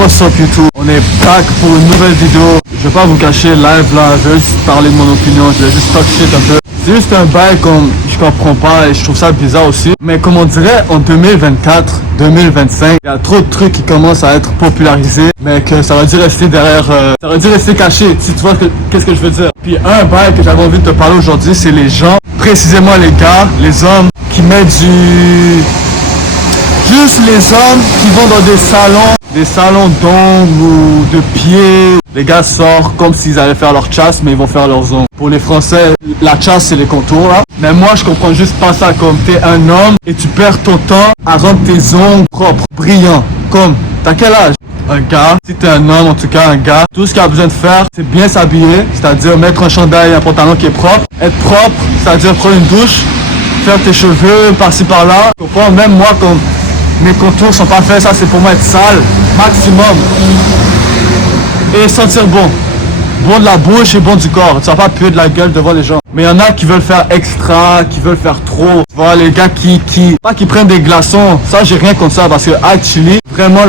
What's up YouTube? On est back pour une nouvelle vidéo. Je vais pas vous cacher live là, je vais juste parler de mon opinion, je vais juste talk shit un peu. C'est juste un bail comme je comprends pas et je trouve ça bizarre aussi. Mais comme on dirait en 2024, 2025, il y a trop de trucs qui commencent à être popularisés, mais que ça aurait dû rester derrière, ça aurait dû rester caché, si tu vois qu'est-ce que je veux dire. Puis un bail que j'avais envie de te parler aujourd'hui, c'est les gens, précisément les gars, les hommes qui mettent juste les hommes qui vont dans des salons d'ongles ou de pieds. Les gars sortent comme s'ils allaient faire leur chasse, mais ils vont faire leurs ongles. Pour les Français, la chasse, c'est les contours là. Mais moi, je comprends juste pas ça comme t'es un homme et tu perds ton temps à rendre tes ongles propres, brillants. Comme, t'as quel âge? Un gars, si t'es un homme, en tout cas un gars, tout ce qu'il a besoin de faire, c'est bien s'habiller, c'est-à-dire mettre un chandail, un pantalon qui est propre, être propre, c'est-à-dire prendre une douche, faire tes cheveux par-ci par-là. Je comprends, même moi, comme mes contours sont pas faits, ça c'est pour moi être sale, maximum. Et sentir bon. Bon de la bouche et bon du corps. Tu vas pas puer de la gueule devant les gens. Mais il y en a qui veulent faire extra, qui veulent faire trop. Tu vois, les gars pas qui prennent des glaçons. Ça, j'ai rien contre ça parce que actually, vraiment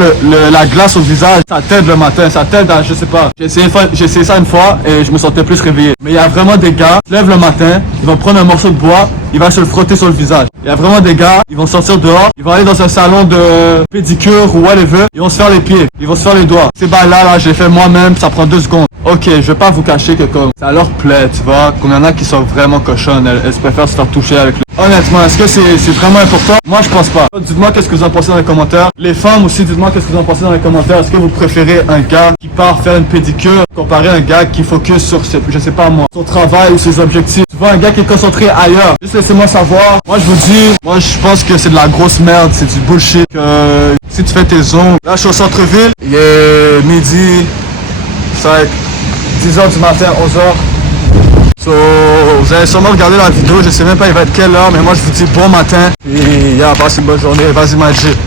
la glace au visage, ça t'aide le matin. Ça t'aide à, je sais pas. J'ai essayé ça une fois et je me sentais plus réveillé. Mais il y a vraiment des gars qui se lèvent le matin, ils vont prendre un morceau de bois, il va se le frotter sur le visage. Il y a vraiment des gars, ils vont sortir dehors, ils vont aller dans un salon de pédicure ou whatever, ils vont se faire les pieds, ils vont se faire les doigts. Ces bails-là, je les fais moi-même, ça prend 2 secondes. Ok, je vais pas vous cacher que comme ça leur plaît, tu vois, comme il y en a qui sont vraiment cochonnes, elles préfèrent se faire toucher avec le... Honnêtement, est-ce que c'est vraiment important? Moi, je pense pas. Dites-moi qu'est-ce que vous en pensez dans les commentaires. Les femmes aussi, dites-moi qu'est-ce que vous en pensez dans les commentaires. Est-ce que vous préférez un gars qui part faire une pédicure comparé à un gars qui focus sur, je sais pas moi, son travail ou ses objectifs? Tu vois, un gars qui est concentré ailleurs. Juste laissez-moi savoir. Moi, je vous dis, moi, je pense que c'est de la grosse merde, c'est du bullshit. Que si tu fais tes ongles, là, je suis au centre-ville, il est midi, 5, 10h du matin, 11h. So, vous allez sûrement regarder la vidéo, je sais même pas il va être quelle heure, mais moi je vous dis bon matin, et passez une bonne journée, vas-y Magic.